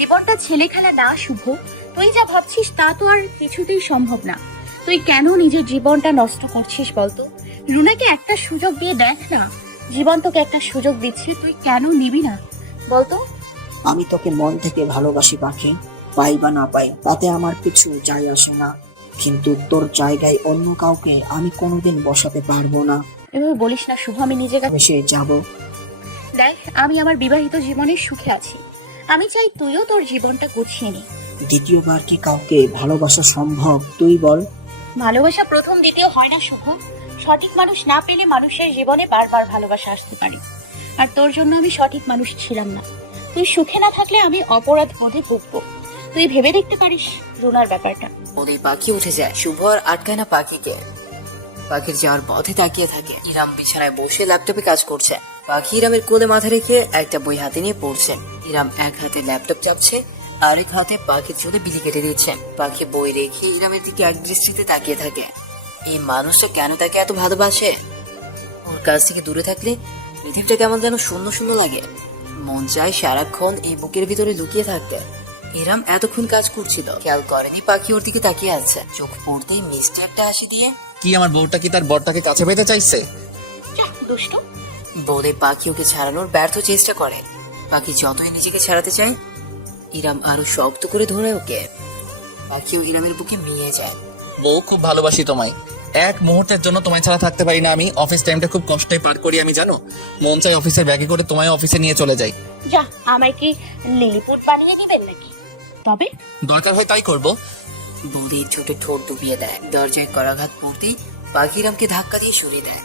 জীবনটা ছেলে খেলা না শুভ। তুই যা ভাবছিস তা তো আর কিছুতেই সম্ভব না। তুই কেন নিজের জীবনটা নষ্ট করছিস বলতো? রুনাকে একটা সুযোগ দিয়ে দেখ না। জীবন তোকে একটা সুযোগ দিচ্ছে, তুই কেন নিবি না বলতো? আমি তোকে মন থেকে ভালোবাসি পাখি, পাই বা না পাই তাতে আমার কিছু যায় আসে না, কিন্তু তোর জায়গায় অন্য কাউকে আমি কোনোদিন বসাতে পারবো না। এভাবে বলিস না শুভ, আমি নিজের কাছে মিশে যাব। দেখ, আমি আমার বিবাহিত জীবনের সুখে আছি। আমি চাই তুইও তোর জীবনটা গুছিয়ে নে। দ্বিতীয়বার কি কাউকে ভালোবাসা সম্ভব তুই বল? ভালোবাসা প্রথম দ্বিতীয় হয় না শুভ। সঠিক মানুষ না পেলে মানুষের জীবনে বারবার ভালোবাসা আসতে পারে। আর তোর জন্য আমি সঠিক মানুষ ছিলাম না। তুই সুখে না থাকলে আমি অপরাধ বোধে ভুগবো। তুই ভেবে দেখতে পারিস রুনার ব্যাপারটা। ওদের পাখি উঠে যায়। শুভ আর আটকায় না পাখিকে। পাখির যাওয়ার পথে তাকিয়ে থাকে। ইরাম বিছানায় বসে ল্যাপটপে কাজ করছে। পাখি ইরামের কোলে মাথা রেখে একটা বই হাতে নিয়ে পড়ছে। ইরাম এক হাতে ল্যাপটপ চাপছে, আরেক হাতে পাখির চুলে বিলি কেটে দিচ্ছে। পাখি বই রেখে ইরামের দিকে এক দৃষ্টিতে তাকিয়ে থাকে। এই মানুষটা কেন তাকে এত ভালোবাসে? ওর কাছ থেকে দূরে থাকলে পৃথিবীটা কেমন যেন শূন্য শূন্য লাগে। মন চায় সারাক্ষণ এই বুকের ভিতরে লুকিয়ে থাকতে। ইরাম এতক্ষণ কাজ করছিল, খেয়াল করেনি পাখি ওর দিকে তাকিয়ে আছে। চোখ পড়তেই মিষ্টি একটা হাসি দিয়ে, কি আমার বউটা কি তার বরটাকে কাছে পেতে চাইছে? দুষ্ট। বলে পাখি ওকে ছাড়ানোর ব্যর্থ চেষ্টা করে। পাখি যতই নিজেকে ছাড়াতে চায়, ইরাম আরো শক্ত করে ধরে ওকে। পাখিও ইরামের বুকে মিয়ে যায়। বউ, খুব ভালোবাসি তোমায়। এক মুহূর্তের জন্য তোমায় ছাড়া থাকতে পারি না আমি। অফিস টাইমটা খুব কষ্টে পার করি আমি, জানো। মন চাই অফিসের ব্যাগে করে তোমায় অফিসে নিয়ে চলে যাই। যা, আমায় কি লিলিপুট বানিয়ে দিবেন নাকি? তবে দরকার হয় তাই করব। বলে ছোটে ঠোঁট ডুবিয়ে দেয়। দরজায় করাঘাত পড়তেই পাখি ইরামকে ধাক্কা দিয়ে সরিয়ে দেয়।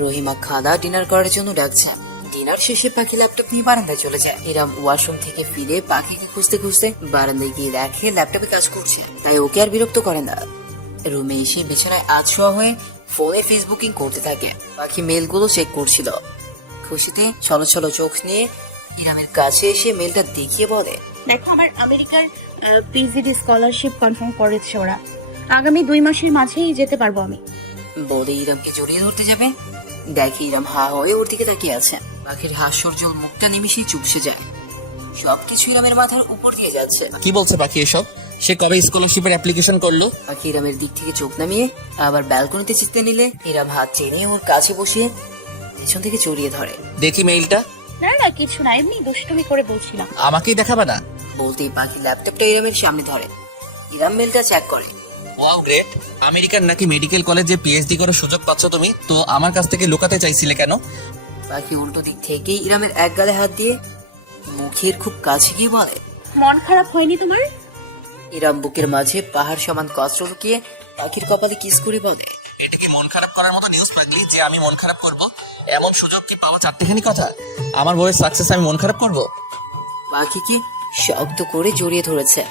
রহিমা খাদা ডিনার করার জন্য ডাকছে। ডিনার শেষে পাখি ল্যাপটপ নিয়ে বারান্দায় চলে যায়। ইরাম ওয়াশরুম থেকে ফিরে পাখিকে খুঁজতে খুঁজতে বারান্দায় গিয়ে দেখে ল্যাপটপে কাজ করছে, তাই ওকে আর বিরক্ত করে না। রুমে এসে বিছানায় আধশোয়া হয়ে ফোনে ফেসবুকিং করতে থাকে। পাখি মেলগুলো চেক করছিল। খুশিতে ছলছল চোখ নিয়ে ইরামের কাছে এসে মেলটা দেখিয়ে বলে, দেখো, আমার আমেরিকার পিজিডি স্কলারশিপ কনফার্ম করেছে ওরা। আগামী 2 মাসের মাঝেই যেতে পারবো আমি। বলে ইরামকে জড়িয়ে ধরতে যাবে, দেখে ইরাম হা হয়ে ওর দিকে তাকিয়ে আছে। পাখির হাস্যর্জল মুখটা নিমিশেই চুপসে যায়। সবকিছু ইরামের মাথার উপর দিয়ে যাচ্ছে। কি বলছে বাকি এসব? সে কবে স্কলারশিপের অ্যাপ্লিকেশন করলো? পাখি ইরামের দিক থেকে চোখ নামিয়ে আবার ব্যালকনিতে চিপতে নিলে ইরাম হাত টেনে ওর কাছে বসিয়ে পেছন থেকে জড়িয়ে ধরে। দেখি মেইলটা। না না, কিছু না, এমনি দুষ্টুমি করে বলছিলাম। আমাকেই দেখাবে না? বলতেই পাখি ল্যাপটপটা ইরামের সামনে ধরে। ইরাম মেলটা চেক করে। Wow, great. আমেরিকার নাকি মেডিকেল কলেজে পিএইচডি করার সুযোগ পাচ্ছ তুমি, তো আমার কাছ থেকে লুকাতে চাইছিলে কেন? পাখি উল্টো দিক থেকেই ইরামের এক গালে হাত দিয়ে মুখের খুব কাছে গিয়ে বলে, মন খারাপ হয়নি তোমার? ইরাম বুকের মাঝে পাহাড় সমান কষ্ট লুকিয়ে পাখির কপালে কিস করে বলে, এটা কি মন খারাপ করার মতো নিউজ পাগলি যে আমি মন খারাপ করব? এমন সুযোগ কি পাওয়া চারটেখানি কথা? আমার বউয়ের সাকসেস আমি মন খারাপ করব? পাখিকে শক্ত করে জড়িয়ে ধরেছে,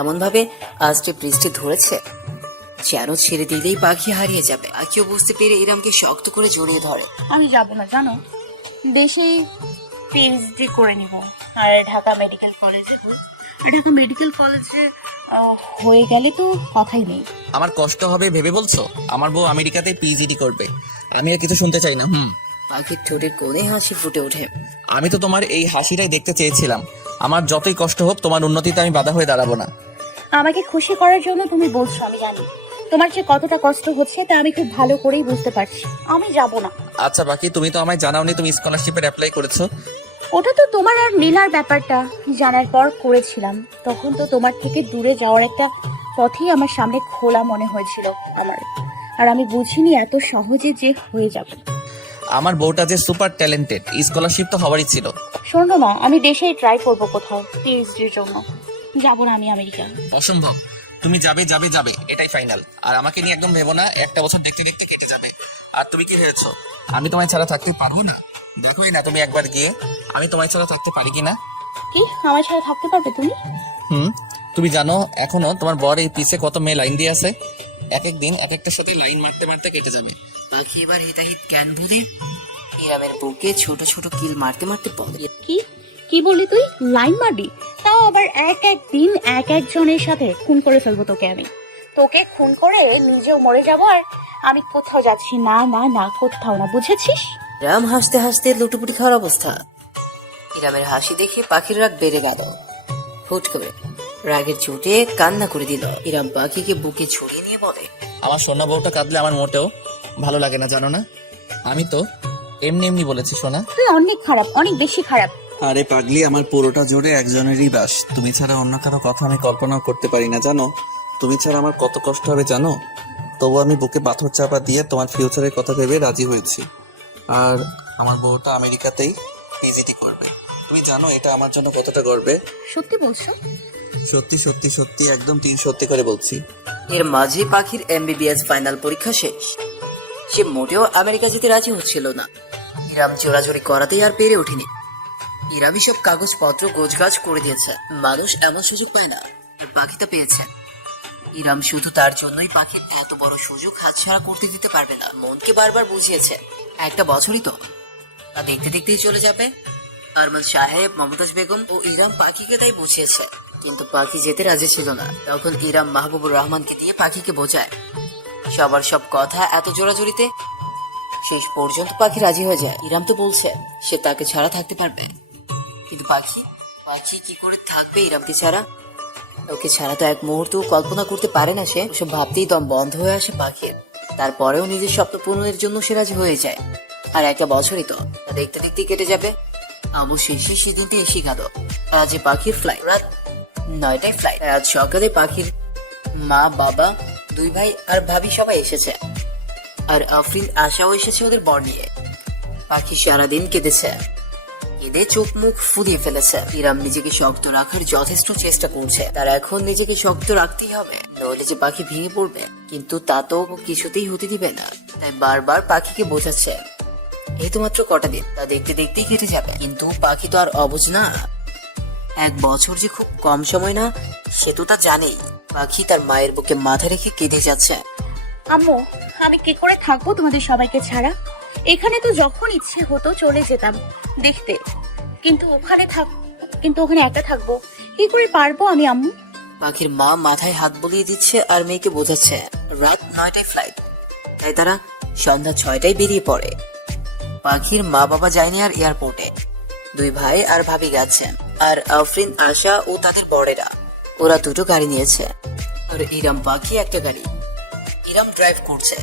এমন ভাবে আস্তে পৃষ্ঠে ধরেছে যেন ছেড়ে দিলেই পাখি হারিয়ে যাবে। পাখিও বুঝতে পেরে ইরামকে শক্ত করে জড়িয়ে ধরে। আমি যাব না, জানো। দেশেই পিএইচডি করে নিব। আর ঢাকা মেডিকেল কলেজে ঢাকা মেডিকেল কলেজে হয়ে গেলে তো কথাই নেই। আমার কষ্ট হবে ভেবে বলছো? আমার বউ আমেরিকাতে পিএইচডি করবে, আমি আর কিছু শুনতে চাই না। পাখির ঠোঁটের কোণে হাসি ফুটে ওঠে। আমি তো তোমার এই হাসিটাই দেখতে চেয়েছিলাম। আমার যতই কষ্ট হোক তোমার উন্নতিতে আমি বাধা হয়ে দাঁড়াবো না। আমাকে খুশি করার জন্য তুমি বলছো, আমি জানি। তোমার যে কতটা কষ্ট হচ্ছে তা আমি খুব ভালো করেই বুঝতে পারছি। আমি যাব না। আচ্ছা বাকি, তুমি তো আমায় জানাওনি তুমি স্কলারশিপের অ্যাপ্লাই করেছো। ওটা তো তোমার আর নীলার ব্যাপারটা জানার পর করেছিলাম। তখন তো তোমার থেকে দূরে যাওয়ার একটা পথই আমার সামনে খোলা মনে হয়েছিল আমার। আর আমি বুঝিনি এত সহজে যে হয়ে যাবে। আমার বউটা যে সুপার ট্যালেন্টেড, স্কলারশিপ তো হওয়ারই ছিল। শোনো না, আমি দেশেই ট্রাই করব কোথাও পিএইচডির জন্য। যাব না আমি আমেরিকা। অসম্ভব। তুমি যাবে যাবে যাবে, এটাই ফাইনাল। আর আমাকে নিয়ে একদম ভেবো না, একটা বছর দেখতে দেখতে কেটে যাবে। আর তুমি কি ভেবেছো আমি তোমায় ছাড়া থাকতে পারবো না? দেখোই না তুমি একবার গিয়ে আমি তোমায় ছাড়া থাকতে পারি কিনা। কি আমার ছাড়া থাকতে পারবে তুমি? তুমি জানো এখনো তোমার বর এই পিছে কত মেয়ে লাইন দিয়ে আছে? এক এক দিন এক একটার সাথে লাইন মারতে মারতে কেটে যাবে। পাখি এবার হিতাহিত জ্ঞান ভুলে ইরামের বুকে ছোট ছোট কিল মারতে মারতে বলে, কি কি বললি তুই? লাইন মারবি? তাও আবার এক এক দিন এক একজনের সাথে? খুন করে ফেলবো তোকে আমি। তোকে খুন করে নিজেও মরে যাবো। আর আমি কোথাও যাচ্ছি না, না না, কোথাও না, বুঝেছিস? রাম হাসতে হাসতে লুটুপুটি খাওয়ার অবস্থা। ইরামের হাসি দেখে পাখির রাগ বেড়ে গেল। হুট করে রাগের চোটে কান্না করে দিল। ইরাম পাখিকে বুকে ছড়িয়ে নিয়ে বলে, আমার সোনা বউটা কাঁদলে আমার মোটেও ভালো লাগে না, জানো না? আমি তো এমনি এমনি বলেছি সোনা। তুই অনেক খারাপ, অনেক বেশি খারাপ। আরে পাগলি, আমার পুরোটা জোরে একজনেরই বাস। তুমি ছাড়া অন্য কারো কথা আমি কল্পনাও করতে পারি না, জানো? তুমি ছাড়া আমার কত কষ্ট হবে জানো? তবু আমি বুকে পাথর চাপা দিয়ে তোমার ফিউচারের কথা ভেবে রাজি হয়েছি। আর আমার বউটা আমেরিকাতেই পিজিটি করবে। তুমি জানো এটা আমার জন্য কতটা গর্বে? সত্যি বলছো? সত্যি সত্যি সত্যি, একদম 3 সত্যি করে বলছি। এর মাঝে পাখির এমবিবিএস ফাইনাল পরীক্ষা শেষ। সে মোটেও আমেরিকা যেতে রাজি হচ্ছিল না। ইরাম জোরাজোরি করাতেই আর পেরে ওঠেনি। ইরামই সব কাগজপত্র গোছগাছ করে দিয়েছে। মানুষ এমন সুযোগ পায় না, আর পাখি তা পেয়েছে। ইরাম শুধু তার জন্যই পাখির এত বড় সুযোগ হাতছাড়া করতে দিতে পারবে না। মনকে বারবার বুঝিয়েছে, একটা বছরই তো, তা দেখতে দেখতেই চলে যাবে। আরমান সাহেব, মমতাজ বেগম ও ইরাম পাখিকে তাই বুঝিয়েছে, কিন্তু পাখি যেতে রাজি ছিল না। তখন ইরাম মাহবুবুর রহমানকে দিয়ে পাখিকে বোঝায়। সবার সব কথা এত জোরাজোরিতে শেষ পর্যন্ত পাখি রাজি হয়ে যায়। ইরাম তো বলছে সে তাকে ছাড়া থাকতে পারবে, কিন্তু পাখি পাখি কি করে থাকবে ইরামকে ছাড়া? ওকে ছাড়া তো এক মুহূর্ত কল্পনা করতে পারে না সে। ওসব ভাবতেই দম বন্ধ হয়ে আসে পাখির। তারপরেও নিজের স্বপ্ন পূরণের জন্য সে রাজি হয়ে যায়। আর একটা বছরই তো, তা দেখতে দেখতেই কেটে যাবে। অবশেষে সেদিনটা এসে গেল। আজ পাখির ফ্লাইট রাত 9টায় ফ্লাইট। আজ সকালে পাখির মা, বাবা, 2 ভাই আর ভাবি সবাই এসেছে। আর আফরিন, আশাও এসেছে ওদের বর নিয়ে। পাখি সারাদিন কেঁদেছে, কেঁদে চোখ মুখ ফুলিয়ে ফেলেছে। ইরাম নিজেকে শক্ত রাখার যথেষ্ট চেষ্টা করছে। তার এখন নিজেকে শক্ত রাখতেই হবে, নইলে যে পাখি ভেঙে পড়বে। কিন্তু তা তো ও কিছুতেই হতে দিবে না। তাই বারবার পাখিকে বোঝাচ্ছে এই তো মাত্র কটা দিন, তা দেখতে দেখতেই কেটে যাবে। কিন্তু পাখি তো আর অবুঝ না। 1 বছর যে খুব কম সময় না, সে তো তা জানেই। পাখি তার মায়ের বুকে মাথা রেখে কেঁদে যাচ্ছে। আম্মু, আমি কি করে থাকবো তোমাদের সবাইকে ছাড়া? এখানে তো যখন ইচ্ছে হতো চলে যেতাম দেখতে, কিন্তু ওখানে একা থাকবো কি করে পারবো আমি আম্মু? পাখির মা মাথায় হাত বুলিয়ে দিচ্ছে আর মেয়েকে বোঝাচ্ছে রাত 9টায় ফ্লাইট, তাই তারা সন্ধ্যা 6টায় বেরিয়ে পড়ে। পাখির মা বাবা যায়নি আর এয়ারপোর্টে। 2 ভাই আর ভাবি গেছেন, আর আফরিন, আশা ও তাদের বড়েরা, ওরা 2টো গাড়ি নিয়েছে। আর ইরাম পাখি একটা গাড়ি। ইরাম ড্রাইভ করছে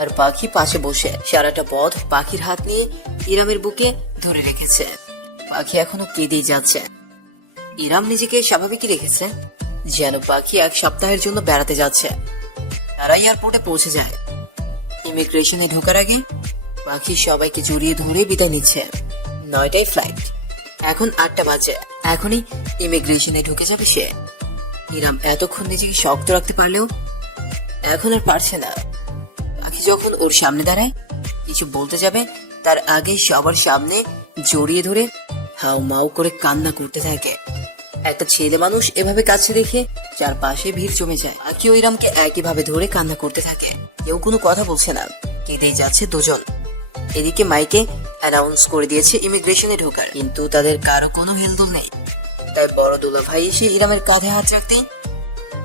আর পাখি পাশে বসে। সারাটা পথ পাখির হাত নিয়ে ইরামের বুকে ধরে রেখেছে। পাখি এখনো কেঁদেই যাচ্ছে। ইরাম নিজেকে স্বাভাবিকই রেখেছে, যেন পাখি 1 সপ্তাহের জন্য বেড়াতে যাচ্ছে। তারা এয়ারপোর্টে পৌঁছে যায়। ইমিগ্রেশনে ঢোকার আগে পাখি সবাইকে জড়িয়ে ধরে বিদায় নিচ্ছে। 9টায় ফ্লাইট, এখন 8টা বাজে। এখনই ইমিগ্রেশনে ঢুকে যাবে সে। ইরাম এতক্ষণ নিজেকে শক্ত রাখতে পারলেও এখন আর পারছে না। পাখি যখন ওর সামনে দাঁড়ায় কিছু বলতে যাবে, তার আগে সবার সামনে জড়িয়ে ধরে হাউ মাউ করে কান্না করতে থাকে। একটা ছেলে মানুষ এভাবে কাছে দেখে চারপাশে ভিড় জমে যায়। পাখি ও ইরামকে একইভাবে ধরে কান্না করতে থাকে। কেউ কোনো কথা বলছে না, কেঁদেই যাচ্ছে দুজন। এদিকে মাইকে অ্যানাউন্স করে দিয়েছে ইমিগ্রেশনে ঢোকার, কিন্তু তাদের কারো কোনো হেলদোল নেই। তাই বড় দুলা ভাই এসে ইরামের কাঁধে হাত রাখতে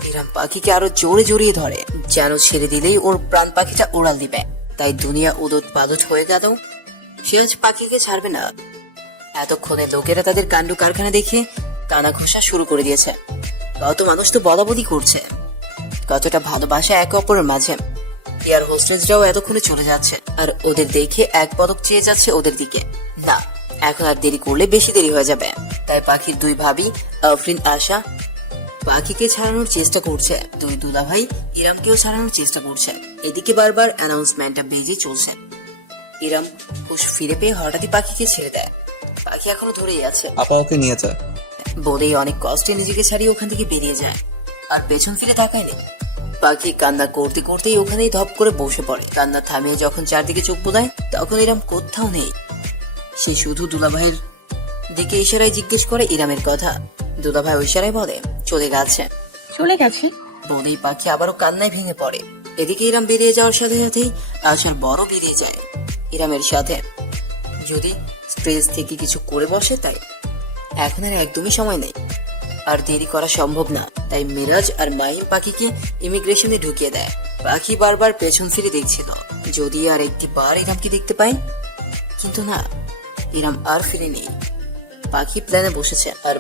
ইরাম পাখিকে আরো জোরে জড়িয়ে ধরে, যেন ছেড়ে দিলেই ওর প্রাণ পাখিটা উড়াল দিবে। তাই দুনিয়া উদট পাদট হয়ে গেল, সে আজ পাখিকে ছাড়বে না। এতক্ষণে লোকেরা তাদের কাণ্ড কারখানা দেখে কানা ঘোষা শুরু করে দিয়েছে। কত মানুষ তো বলাবলি করছে, কতটা ভালোবাসা একে অপরের মাঝে। এয়ার হোস্টেসরাও এতক্ষণে চলে যাচ্ছে, আর ওদের দেখে এক পদক চেয়ে যাচ্ছে ওদের দিকে। না, এখন আর দেরি করলে বেশি দেরি হয়ে যাবে। তাই পাখির 2 ভাবি আফরিন, আশা পাখিকে ছাড়ানোর চেষ্টা করছে। 2 দুলাভাই ইরামকেও ছাড়ানোর চেষ্টা করছে। এদিকে বারবার অ্যানাউন্সমেন্টটা বেজে চলছে। ইরাম হুশ ফিরে পেয়ে হঠাৎই পাখিকে ছেড়ে দেয়। পাখি এখনো ধরেই আছে। আপা ওকে নিয়ে যা বলেই অনেক কষ্টে নিজেকে ছাড়িয়ে ওখান থেকে বেরিয়ে যায়, আর পেছন ফিরে তাকায়নি। পাখি কান্না করতে করতেই ওখানেই ধপ করে বসে পড়ে। কান্না থামিয়ে যখন চারদিকে চোখ বোলায়, তখন ইরাম কোথাও নেই। সে শুধু দুলাভাইয়ের দিকে ইশারায় জিজ্ঞেস করে ইরামের কথা। দুলাভাই ওই ইশারায় বলে চলে গেছে। চলে গেছে বলেই পাখি আবারও কান্নায় ভেঙে পড়ে। এদিকে ইরাম বেরিয়ে যাওয়ার সাথে সাথেই আশার বড় বেরিয়ে যায় ইরামের সাথে, যদি স্ট্রেস থেকে কিছু করে বসে। তাই এখন আর একদমই সময় নেই, আর দেরি করা সম্ভব না। তাই মিরাজ আর মাহিম পাখিকে ইমিগ্রেশনে ঢুকিয়ে দেয়। পাখি বারবার পেছন ফিরে দেখছিল, যদি আর একটিবার ইরামকে দেখতে পায়। কিন্তু না, ইরাম আর ফিরে নেই। পাখি প্ল্যানে বসেছে, আর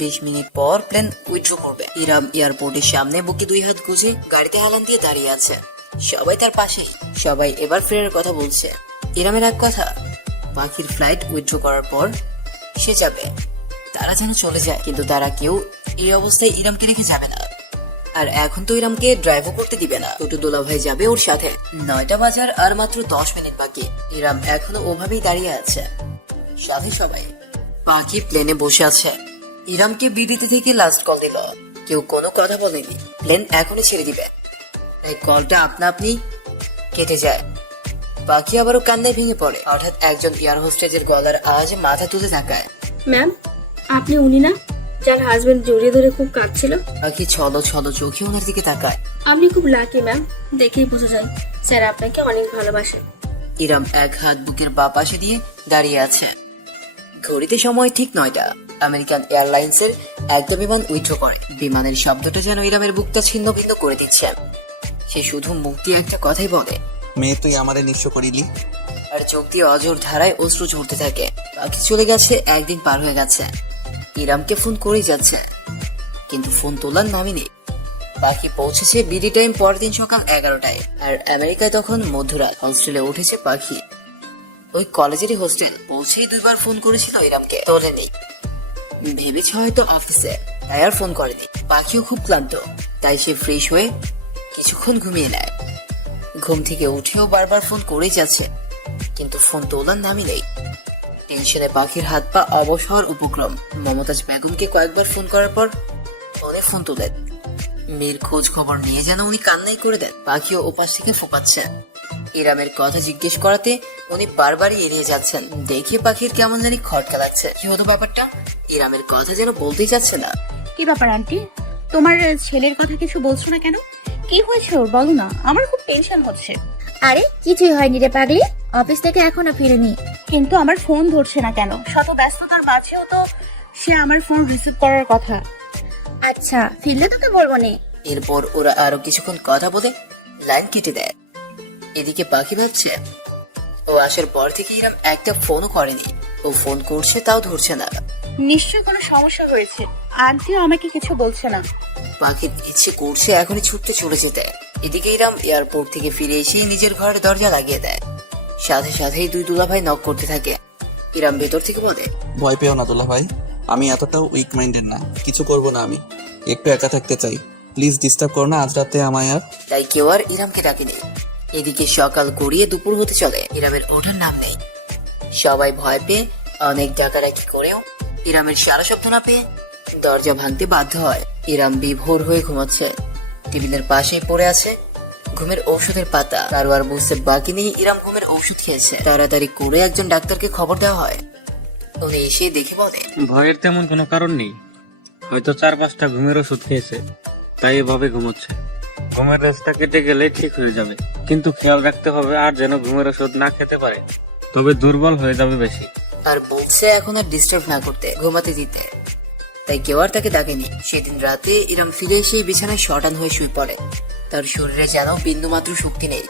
20 মিনিট পর প্লেন উইথড্র করবে। ইরাম এয়ারপোর্টের সামনে বুকে 2 হাত গুজে গাড়িতে হেলান দিয়ে দাঁড়িয়ে আছে। সবাই তার পাশেই। সবাই এবার ফেরার কথা বলছে। ইরামের এক কথা, পাখির ফ্লাইট উইথড্র করার পর সে যাবে। তারা যেন চলে যায়, কিন্তু তারা কেউ এই অবস্থায় ইরামকে রেখে যাবে না। আর এখন তো ইরামকে ড্রাইভও করতে দিবে না। ছোট দুলাভাই যাবে ওর সাথে। 9টা বাজার আর মাত্র 10 মিনিট বাকি। ইরাম এখনো ওভাবেই দাঁড়িয়ে আছে, সাথে সবাই। পাখি প্লেনে বসে আছে। ইরামকে বিডিতে থেকে লাস্ট কল দিল। কেউ কোনো কথা বলেনি। প্লেন এখনই ছেড়ে দিবে, তাই কলটা আপনা আপনি কেটে যায়। পাখি আবারও কান্নায় ভেঙে পড়ে। হঠাৎ একজন এয়ার হোস্টেজের গলার আওয়াজে মাথা তুলে তাকায়। ম্যাম, আপনি উনি না যার হাজবেন্ড জড়িয়ে ধরে খুব কাঁদছিল? পাখি ছলো ছলো চোখে ওনার দিকে তাকায়। আপনি খুব লাকি ম্যাম, দেখেই বোঝা যায় স্যার আপনাকে অনেক ভালোবাসেন। ইরাম এক হাত বুকের বাঁ পাশে দিয়ে দাঁড়িয়ে আছে। ঘড়িতে সময় ঠিক 9টা। আমেরিকান এয়ারলাইন্সের একটা বিমান উইথড্র করে। বিমানের শব্দটা যেন ইরামের বুকটা ছিন্ন ভিন্ন করে দিচ্ছে। সে শুধু মুখ দিয়ে একটা কথাই বলে, মেয়ে তুই আমারে নিঃস্ব করিলি। আর চোখ দিয়ে অজর ধারায় অশ্রু ঝরতে থাকে। পাখি চলে গেছে, একদিন পার হয়ে গেছে। ইরামকে ফোন করেই যাচ্ছে, কিন্তু ফোন তোলার নামই নেই। পাখি পৌঁছেছে বিডি টাইম পরের দিন সকাল 11টায়। আর আমেরিকায় তখন মধ্যরাত। হোস্টেলে উঠেছে পাখি। ওই কলেজেরই হোস্টেল। পৌঁছেই 2বার ফোন করেছিল ইরামকে, তোলেনি। ভেবেছে হয়তো অফিসে, তাই আর ফোন করেনি। পাখিও খুব ক্লান্ত, তাই সে ফ্রেশ হয়ে কিছুক্ষণ ঘুমিয়ে নেয়। ঘুম থেকে উঠেও বারবার ফোন করেই যাচ্ছে, কিন্তু ফোন তোলার নামই নেই। টেনশনে পাখির হাত পা অবশ হওয়ার উপক্রম। মমতাজ বেগমকে কয়েকবার ফোন করার পর উনি ফোন তোলেন। মেয়ের খোঁজ খবর নিয়ে যেন উনি কান্নাই করে দেন। পাখিও ওপাশ থেকে ফোপাচ্ছে। ইরামের কথা জিজ্ঞেস করাতে উনি বারবারই এড়িয়ে যাচ্ছেন। দেখে পাখির কেমন জানি খটকা লাগছে। কি হতো ব্যাপারটা? ইরামের কথা যেন বলতেই যাচ্ছে না। কি ব্যাপার আন্টি, তোমার ছেলের কথা কিছু বলছো না কেন? কি হয়েছে ওর, বলো না, আমার খুব টেনশন হচ্ছে। আরে কিছুই হয়নি রে পাগলি, অফিস থেকে এখনো ফিরেনি। কিন্তু আমার ফোন ধরছে না কেন? শত ব্যস্ততার মাঝেও তো সে আমার ফোন রিসিভ করার কথা। আচ্ছা ফিরলে তোকে বলবো নে। এরপর ওরা আরো কিছুক্ষণ কথা বলে লাইন কেটে দেয়। এদিকে পাখি ভাবছে, ও আসার পর থেকে ইরাম একটা ফোনও করেনি। ও ফোন করছে তাও ধরছে না। নিশ্চয় কোনো সমস্যা হয়েছে। আন্টিও আমাকে কিছু বলছে না। পাখির ইচ্ছে করছে এখনই ছুটতে চলে যেতে। এদিকে ইরাম এয়ারপোর্ট থেকে ফিরে এসে নিজের ঘরের দরজা লাগিয়ে দেয়। সাথে সাথেই 2 দুলাভাই নক করতে থাকে। ইরাম ভেতর থেকে বলে, ভয় পেও না দুলা ভাই, আমি এতটাও উইক মাইন্ডেড না। কিছু করব না, আমি একটু একা থাকতে চাই। প্লিজ ডিস্টার্ব করো না আজ রাতে আমায় আর। তাই কেউ আর ইরামকে ডাকেনি। এদিকে সকাল গড়িয়ে দুপুর হতে চলে। ইরামের ওঠার নাম নেই। সবাই ভয় পেয়ে অনেক ডাকাডাকি করেও ইরামের সারা শব্দ না পেয়ে দরজা ভাঙতে বাধ্য হয়। ইরাম বিভোর হয়ে ঘুমাচ্ছে। টেবিলের পাশেই পড়ে আছে ঘুমের ঔষধের পাতা। কারো আর বুঝতে বাকি নেই ইরাম ঘুমের ঔষধ খেয়েছে। তাড়াতাড়ি করে একজন ডাক্তারকে খবর দেওয়া হয়। উনি এসে দেখে বলে, ভয়ের তেমন কোনো কারণ নেই, হয়তো 4-5টা ঘুমের ওষুধ খেয়েছে, তাই এভাবে ঘুমোচ্ছে। ঘুমের রাস্তা কেটে গেলে ঠিক হয়ে যাবে, কিন্তু খেয়াল রাখতে হবে আর যেন ঘুমের ওষুধ না খেতে পারে, তবে দুর্বল হয়ে যাবে বেশি। আর বলছে এখন আর ডিস্টার্ব না করতে, ঘুমাতে দিতে। তাই কেউ আর তাকে ডাকেনি। সেদিন রাতে ইরাম ফিরে এসে বিছানায় শটান হয়ে শুয়ে পড়ে। তার শরীরে যেন বিন্দু মাত্র শক্তি নেই।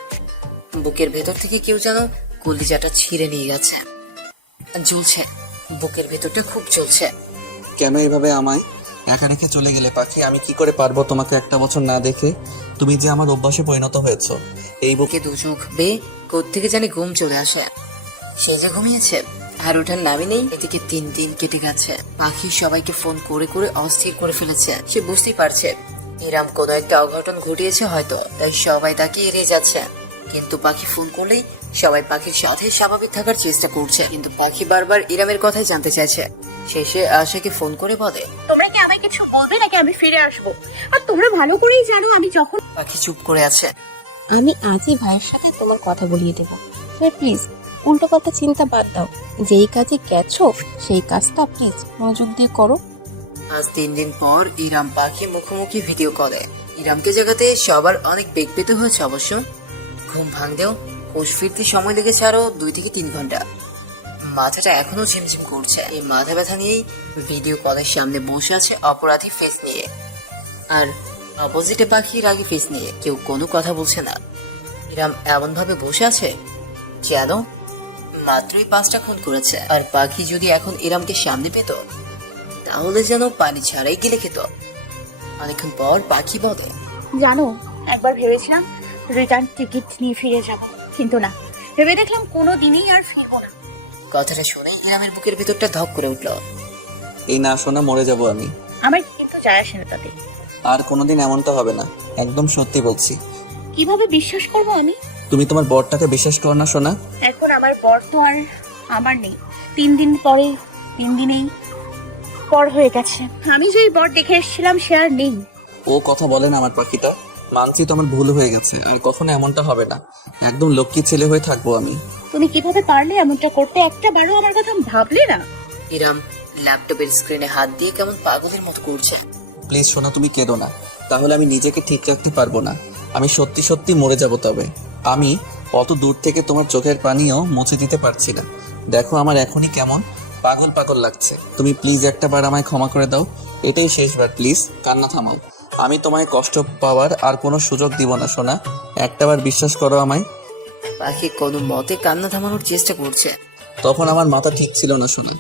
বুকের ভেতর থেকে কেউ যেন কলিজাটা ছিঁড়ে নিয়ে গেছে। জ্বলছে, বুকের ভেতরটা খুব জ্বলছে। কেন এভাবে আমায় একা রেখে চলে গেলে পাখি? আমি কি করে পারবো তোমাকে একটা বছর না দেখে? তুমি যে আমার অভ্যাসে পরিণত হয়েছো। এই বুকে বুকে 2 চোখ বেয়ে কোত্থেকে জানি ঘুম চলে আসে। সে যে ঘুমিয়েছে আর ওঠার নামই নেই। এদিকে 3 দিন কেটে গেছে। পাখি সবাইকে ফোন করে করে অস্থির করে ফেলেছে। সে বুঝতেই পারছে ইরাম কোনো একটা অঘটন ঘটিয়েছে হয়তো, তাই সবাই তাকে এড়িয়ে যাচ্ছে। কিন্তু পাখি ফোন করলেই সবাই পাখির সাথে স্বাভাবিক থাকার চেষ্টা করছে। কিন্তু পাখি বারবার ইরামের কথাই জানতে চাইছে। শেষে আশাকে ফোন করে বলে, তোমরা কি আমায় কিছু বলবে নাকি আমি ফিরে আসবো? আর তোমরা ভালো করেই জানো আমি যখন পাখি চুপ করে আছে। আমি আজই ভাইয়ের সাথে তোমার কথা বলিয়ে দেবো। তুমি প্লিজ উল্টো কথা চিন্তা বাদ দাও। যেই কাজে গেছো সেই কাজটা প্লিজ মনোযোগ দিয়ে করো। আজ 3 দিন পর ইরাম পাখি মুখোমুখি ভিডিও কলে। ইরামকে জাগাতে সবার অনেক বেগ পেতে হয়েছে অবশ্য। ঘুম ভাঙতেও হুঁশ ফিরতে সময় লেগেছে আরো 2 থেকে 3 ঘন্টা। মাথাটা এখনো ঝিমঝিম করছে। এই মাথা ব্যথা নিয়েই ভিডিও কলের সামনে বসে আছে অপরাধী ফেস নিয়ে, আর অপোজিটে পাখি রাগী ফেস নিয়ে। কেউ কোনো কথা বলছে না। ইরাম এমন ভাবে বসে আছে যেন মাত্রই 5টা খুন করেছে। আর পাখি যদি এখন ইরামকে সামনে পেত তাহলে যেন পানি ছাড়াই গিলে খেত। অনেকক্ষণ পর পাখি বলে, জানো, একবার ভেবেছিলাম রিটার্ন টিকিট নিয়ে ফিরে যাব, কিন্তু না, ভেবে দেখলাম কোনো দিনই আর ফিরবো না। কথাটা শুনে ইরামের বুকের ভেতরটা ধক করে উঠল। এই না শোনা মরে যাব আমি। আমার কিন্তু যায় আসে না তাতে। আর কোনোদিন এমনটা হবে না, একদম সত্যি বলছি। কিভাবে বিশ্বাস করবো আমি? তুমি তোমার বরটাকে বিশ্বাস করো না সোনা? এখন আমার বর তো আর আমার নেই। 3 দিনেই পর হয়ে গেছে। আমি যে বর দেখে এসেছিলাম সে আর নেই। ও কথা বলে না আমার পাখিটা। মানছি তো আমার ভুল হয়ে গেছে, আর কখনো এমনটা হবে না। একদম লক্ষ্মী ছেলে হয়ে থাকবো আমি। তুমি কিভাবে পারলে এমনটা করতে? একটা বারও আমার কথা ভাবলে না? ইরাম ল্যাপটপের স্ক্রিনে হাত দিয়ে কেমন পাগলের মতো করছে। প্লিজ সোনা, তুমি কেঁদো না, তাহলে আমি নিজেকে ঠিক রাখতে পারবো না। আমি সত্যি সত্যি মরে যাব। তবে আমি অত দূর থেকে তোমার চোখের পানিও মুছে দিতে পারছি না। দেখো আমার এখনই কেমন পাগল পাগল লাগছে। তুমি প্লিজ একটা বার আমায় ক্ষমা করে দাও, এটাই শেষবার। প্লিজ কান্না থামাও। আমি তোমায় কষ্ট পাওয়ার আর কোনো সুযোগ দিব না সোনা, একটাবার বিশ্বাস করো আমায়। পাখি কোনো মতে কান্না থামানোর চেষ্টা করছে। তখন আমার মাথা ঠিক ছিল না সোনা,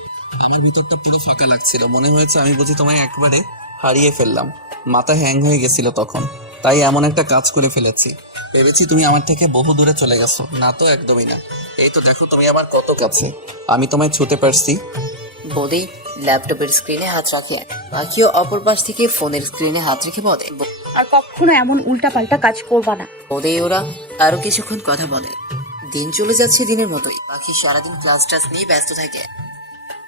আমার ভিতরটা পুরো ফাঁকা লাগছিল। মনে হয়েছে আমি বুঝি তোমায় একবারে হারিয়ে ফেললাম। মাথা হ্যাং হয়ে গেছিল তখন, তাই এমন একটা কাজ করে ফেলেছি। ভেবেছি তুমি আমার থেকে বহু দূরে চলে গেছো। না তো, একদমই না। এই তো দেখো তুমি আমার কত কাছে, আমি তোমায় ছুতে পারছি। বলেই ল্যাপটপের স্ক্রিনে হাত রাখে। পাখিও অপর পাশ থেকে ফোনের স্ক্রিনে হাত রেখে বলে। আর কখনো এমন উল্টাপাল্টা কাজ করবা না। বলেই ওরা আরো কিছুক্ষণ কথা বলে। দিন চলে যাচ্ছে দিনের মতোই। পাখি সারাদিন ক্লাস টাস নিয়ে ব্যস্ত থাকে,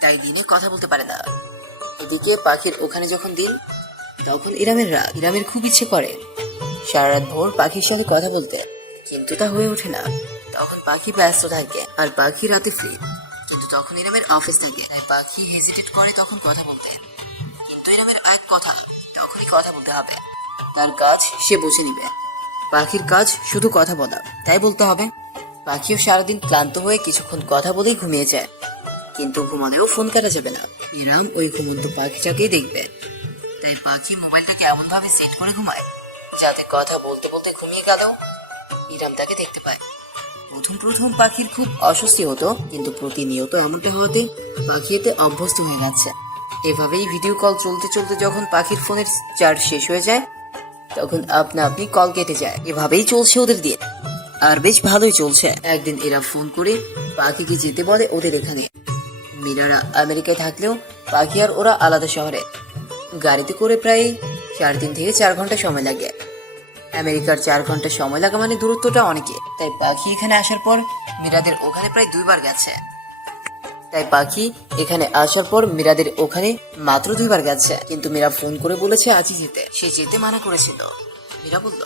তাই দিনে কথা বলতে পারে না। এদিকে পাখির ওখানে যখন দিন, তখন ইরামের খুব ইচ্ছে করে সারা রাত ভোর পাখির সাথে কথা বলতে, কিন্তু তা হয়ে ওঠে না। তখন পাখি ব্যস্ত থাকে আর পাখি রাতে ফ্রি, কিন্তু তখন ইরামের অফিস থাকে। তাই পাখি হেজিটেট করে তখন কথা বলতে, কিন্তু ইরামের এক কথা, তখনই কথা বলতে হবে। তার কাজ সে বুঝে নিবে। পাখির কাজ শুধু কথা বলা, তাই বলতে হবে। পাখিও সারাদিন ক্লান্ত হয়ে কিছুক্ষণ কথা বলেই ঘুমিয়ে যায়, কিন্তু ঘুমালেও ফোন কাটা যাবে না। ইরাম ওই ঘুমন্ত পাখিটাকেই দেখবে, তাই পাখি মোবাইলটাকে এমন ভাবে সেট করে ঘুমায় যাতে কথা বলতে বলতে ঘুমিয়ে গেলেও ইরাম তাকে দেখতে পায়। প্রথম পাখির খুব অস্বস্তি হতো, কিন্তু প্রতিনিয়ত এমনটা হওয়াতে পাখি এতে অভ্যস্ত হয়ে গেছে। এভাবেই ভিডিও কল চলতে চলতে যখন পাখির ফোনের চার্জ শেষ হয়ে যায়, তখন আপনা আপনি কল কেটে যায়। এভাবেই চলছে ওদের দিয়ে, আর বেশ ভালোই চলছে। একদিন এরা ফোন করে পাখিকে যেতে বলে ওদের এখানে। মীরারা আমেরিকায় থাকলেও পাখি আর ওরা আলাদা শহরে। গাড়িতে করে প্রায় 3.5 থেকে 4 ঘন্টা সময় লাগে। আমেরিকার 4 ঘন্টা সময় লাগা মানে দূরত্বটা অনেকে। তাই পাখি এখানে আসার পর মীরাদের ওখানে প্রায় 2 বার গেছে। কিন্তু মীরা ফোন করে বলেছে আজই যেতে। সে যেতে মানা করেছিল। মীরা বলল,